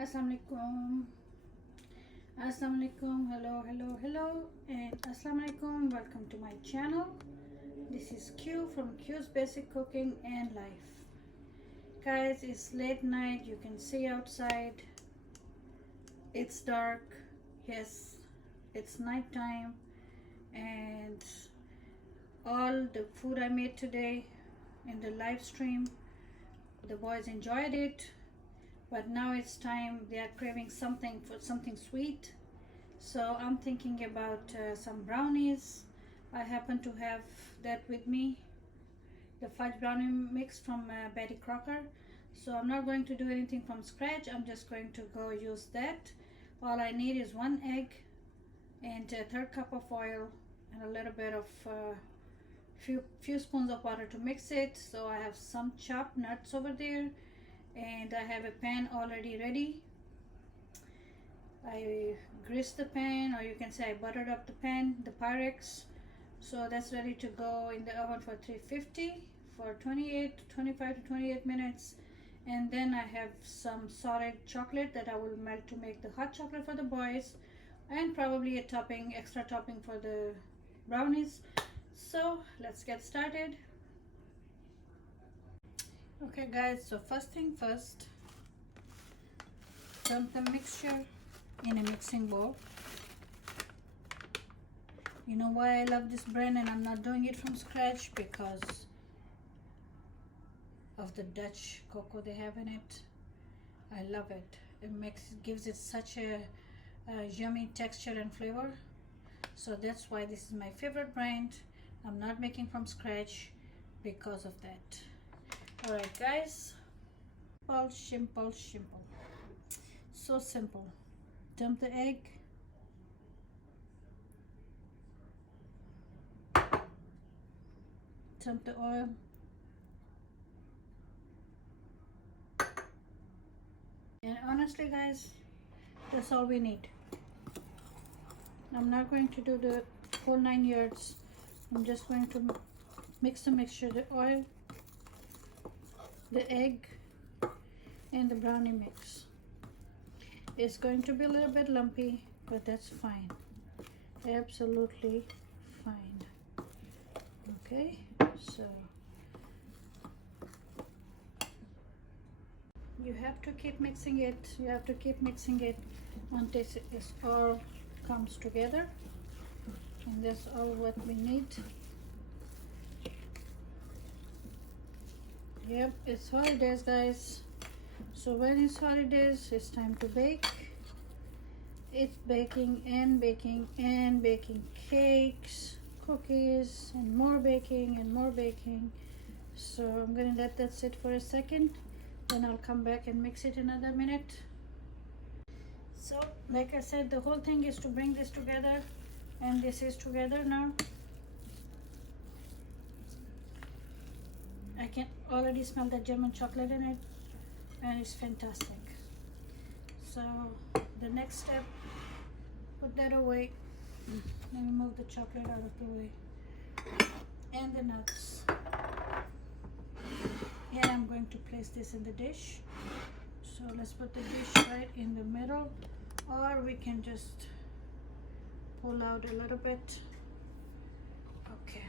Assalamualaikum. Assalamualaikum. Hello, and Assalamualaikum. Welcome to my channel. This is Q from Q's Basic Cooking and Life. Guys, it's late night. You can see outside. It's dark. Yes, it's night time, and all the food I made today in the live stream, the boys enjoyed it. But now it's time, they are craving something sweet, so I'm thinking about some brownies. I happen to have that with me, the fudge brownie mix from Betty Crocker. So I'm not going to do anything from scratch. I'm just going to go use that. All I need is 1 egg and a 1/3 cup of oil and a little bit of few spoons of water to mix it. So I have some chopped nuts over there, and I have a pan already ready. I greased the pan, or you can say I buttered up the pan, the Pyrex. So that's ready to go in the oven for 350 for 25 to 28 minutes. And then I have some solid chocolate that I will melt to make the hot chocolate for the boys, and probably a topping, extra topping for the brownies. So let's get started. Okay guys, so first thing first, dump the mixture in a mixing bowl. You know why I love this brand and I'm not doing it from scratch? Because of the Dutch cocoa they have in it. I love it. It gives it such a yummy texture and flavor. So that's why this is my favorite brand. I'm not making from scratch because of that. Alright guys, simple, so simple. Dump the egg, dump the oil, and honestly guys, that's all we need. I'm not going to do the whole 9 yards. I'm just going to mix the mixture, the oil, the egg, and the brownie mix. It's going to be a little bit lumpy, but that's fine. Absolutely fine. Okay, so you have to keep mixing it. You have to keep mixing it until it all comes together, and that's all what we need. Yep, it's holidays guys, so when it's holidays, it's time to bake. It's baking and baking and baking cakes, cookies, and more baking and more baking. So I'm gonna let that sit for a second, then I'll come back and mix it another minute. So like I said, the whole thing is to bring this together, and this is together now. I can already smell the German chocolate in it, and it's fantastic. So the next step, put that away. Let me move the chocolate out of the way, and the nuts. And I'm going to place this in the dish. So let's put the dish right in the middle, or we can just pull out a little bit. Okay.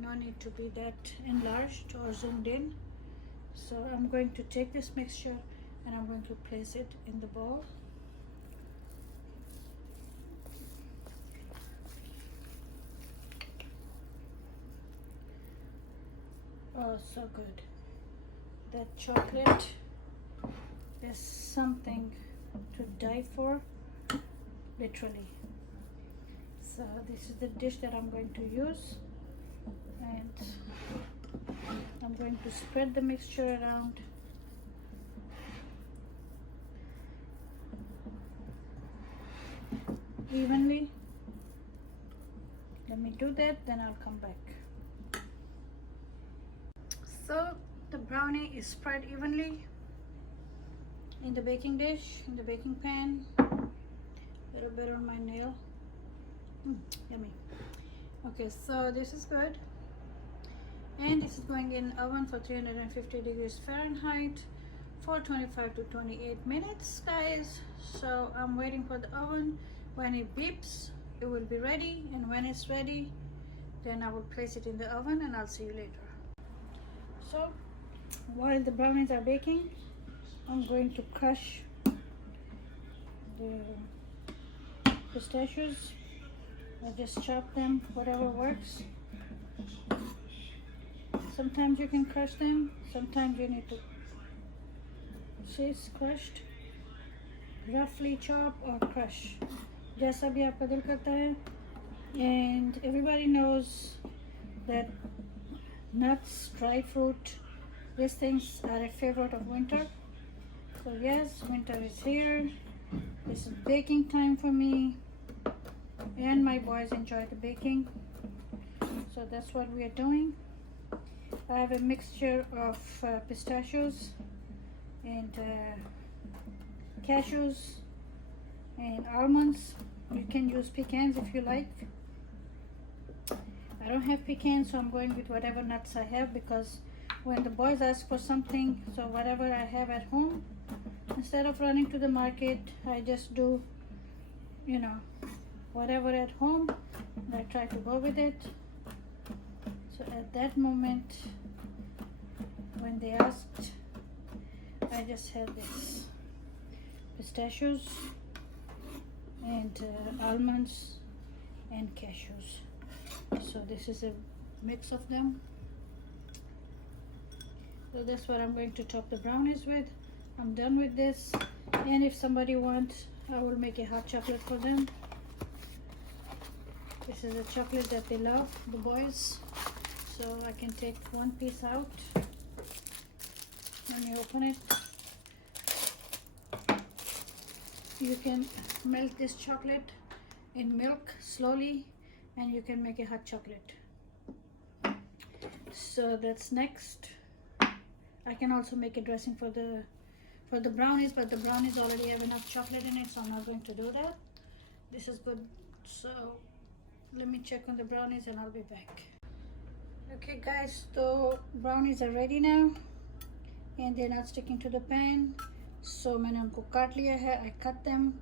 No need to be that enlarged or zoomed in. So I'm going to take this mixture and I'm going to place it in the bowl. Oh, so good. That chocolate is something to die for, literally. So this is the dish that I'm going to use, and I'm going to spread the mixture around. Evenly. Let me do that, then I'll come back. So the brownie is spread evenly in the baking dish, in the baking pan. A little bit on my nail. Yummy. Okay, so this is good, and this is going in oven for 350 degrees Fahrenheit for 25 to 28 minutes, guys. So I'm waiting for the oven. When it beeps, it will be ready, and when it's ready, then I will place it in the oven and I'll see you later. So while the brownies are baking, I'm going to crush the pistachios. I just chop them, whatever works. Sometimes you can crush them, sometimes you need to see it's crushed, roughly chop or crush, जैसा भी आपका दिल करता है. And everybody knows that nuts, dry fruit, these things are a favorite of winter. So yes, winter is here. This is baking time for me, and my boys enjoy the baking, so that's what we are doing. I have a mixture of pistachios and cashews and almonds. You can use pecans if you like. I don't have pecans, so I'm going with whatever nuts I have, because when the boys ask for something, so whatever I have at home, instead of running to the market, I just do, you know, whatever at home, and I try to go with it. So at that moment, when they asked, I just had this pistachios and almonds and cashews. So this is a mix of them. So that's what I'm going to top the brownies with. I'm done with this, and if somebody wants, I will make a hot chocolate for them. This is a chocolate that they love, the boys. So I can take one piece out. When you open it, you can melt this chocolate in milk slowly, and you can make a hot chocolate. So that's next. I can also make a dressing for the brownies, but the brownies already have enough chocolate in it, so I'm not going to do that. This is good. So let me check on the brownies and I'll be back. Okay guys, so brownies are ready now, and they're not sticking to the pan. So मैंने उनको काट लिया है. I cut them,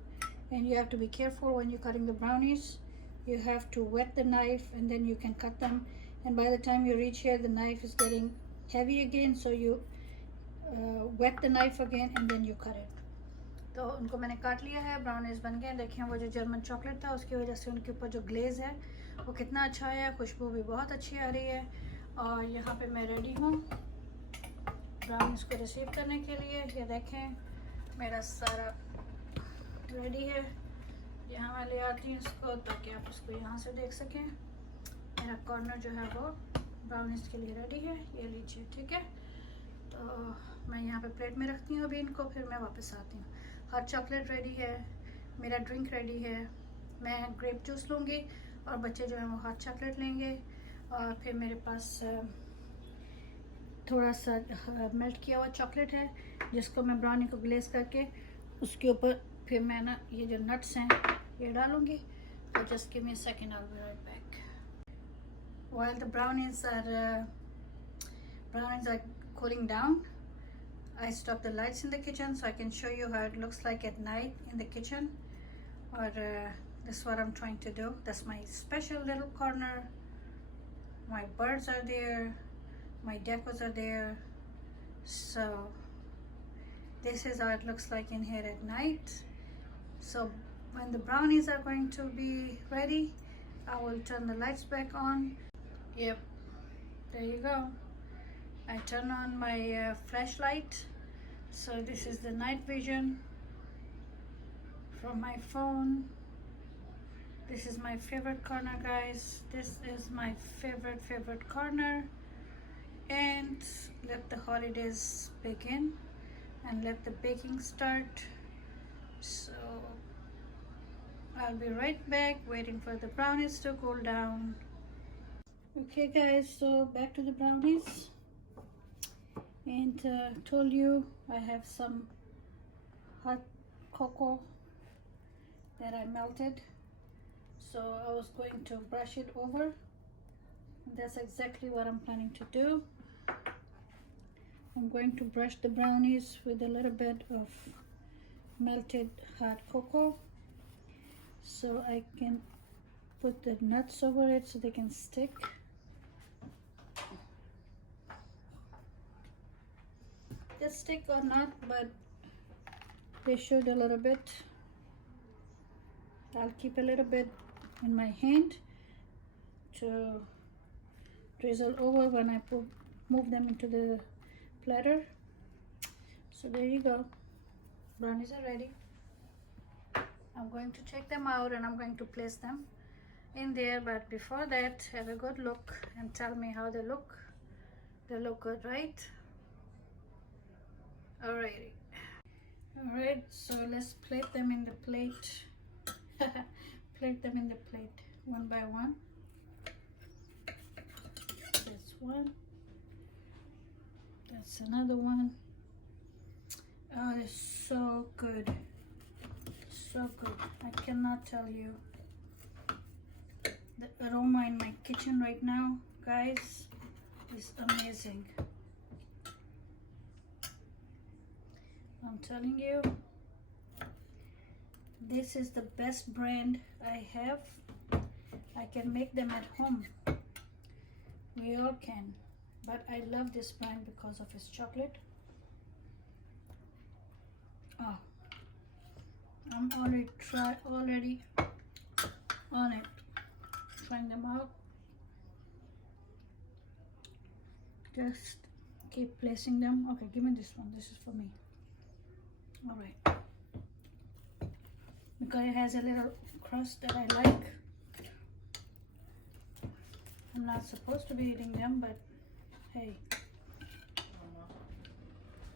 and you have to be careful when you're cutting the brownies. You have to wet the knife, and then you can cut them. And by the time you reach here, the knife is getting heavy again, so you wet the knife again and then you cut it. तो उनको मैंने काट लिया है. Brownies बन गए. देखें वो जो जर्मन चॉकलेट था, उसकी वजह से उनके ऊपर जो ग्लेज है वो कितना अच्छा है. खुशबू भी बहुत अच्छी आ रही है. और यहाँ पे मैं रेडी हूँ ब्राउनीज को रिसीव करने के लिए. ये देखें मेरा सारा रेडी है. यहाँ मैं ले आती हूँ इसको, ताकि आप इसको यहाँ से देख सकें. मेरा कॉर्नर जो है वो ब्राउनीज के लिए रेडी है. ये लीजिए, ठीक है. तो मैं यहाँ पे प्लेट में रखती हूँ अभी इनको, फिर मैं वापस आती हूँ. हॉट चॉकलेट रेडी है, मेरा ड्रिंक रेडी है. मैं ग्रेप जूस लूँगी और बच्चे जो हैं वो हॉट चॉकलेट लेंगे. और फिर मेरे पास थोड़ा सा मेल्ट किया हुआ चॉकलेट है, जिसको मैं ब्राउनी को ग्लेज करके उसके ऊपर फिर मैं ना ये जो नट्स हैं ये डालूँगी. तो just give me a second, I will be right back. While the brownies are cooling down, I stopped the lights in the kitchen so I can show you how it looks like at night in the kitchen. Or this is what I'm trying to do. That's my special little corner. My birds are there, my decos are there. So this is how it looks like in here at night. So when the brownies are going to be ready, I will turn the lights back on. Yep, there you go. I turn on my flashlight. So this is the night vision from my phone. This is my favorite corner, guys. This is my favorite corner. And let the holidays begin and let the baking start. So I'll be right back, waiting for the brownies to cool down. Okay guys, so back to the brownies. And told you I have some hot cocoa that I melted, so I was going to brush it over. That's exactly what I'm planning to do. I'm going to brush the brownies with a little bit of melted hot cocoa so I can put the nuts over it so they can stick. They stick or not, but they should a little bit. I'll keep a little bit in my hand to drizzle over when I move them into the platter. So there you go. Brownies are ready. I'm going to check them out and I'm going to place them in there, but before that, have a good look and tell me how they look. They look good, right? Alrighty. Alright, so let's plate them in the plate. Plate them in the plate one by one. That's one. That's another one. Oh, it's so good. So good. I cannot tell you. The aroma in my kitchen right now, guys, is amazing. I'm telling you, this is the best brand I have. I can make them at home. We all can. But I love this brand because of its chocolate. Oh, I'm already on it, trying them out. Just keep placing them. Okay, give me this one. This is for me. All right, because it has a little crust that I like. I'm not supposed to be eating them, but hey. Mama,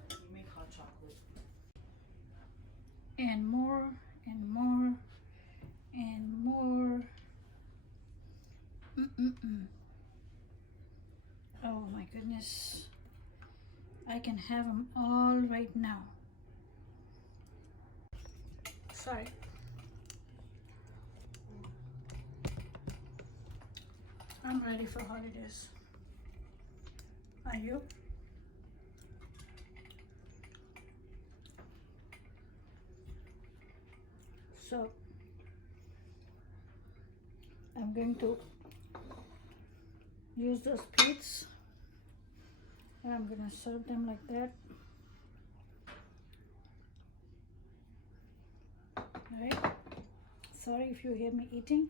you make hot chocolate. And more and more and more. Oh my goodness. I can have them all right now. Sorry. I'm ready for holidays. Are you? So I'm going to use those plates and I'm going to serve them like that. Alright, sorry if you hear me eating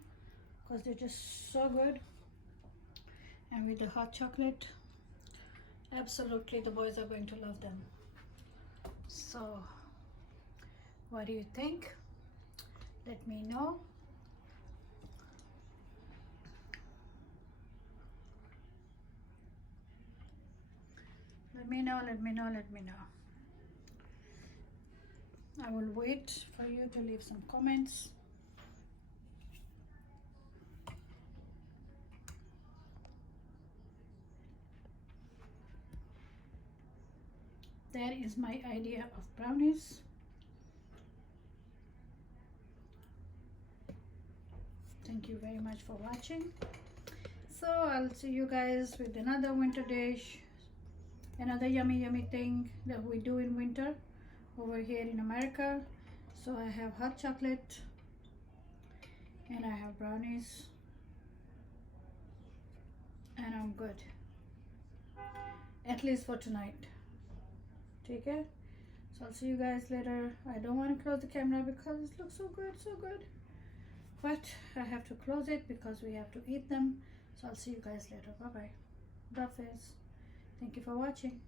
because they're just so good. And with the hot chocolate, absolutely the boys are going to love them. So what do you think? Let me know. Let me know. I will wait for you to leave some comments. That is my idea of brownies. Thank you very much for watching. So I'll see you guys with another winter dish, another yummy thing that we do in winter over here in America. So I have hot chocolate and I have brownies and I'm good, at least for tonight. Take care. So I'll see you guys later. I don't want to close the camera because it looks so good, but I have to close it because we have to eat them. So I'll see you guys later. Bye bye. Thank you for watching.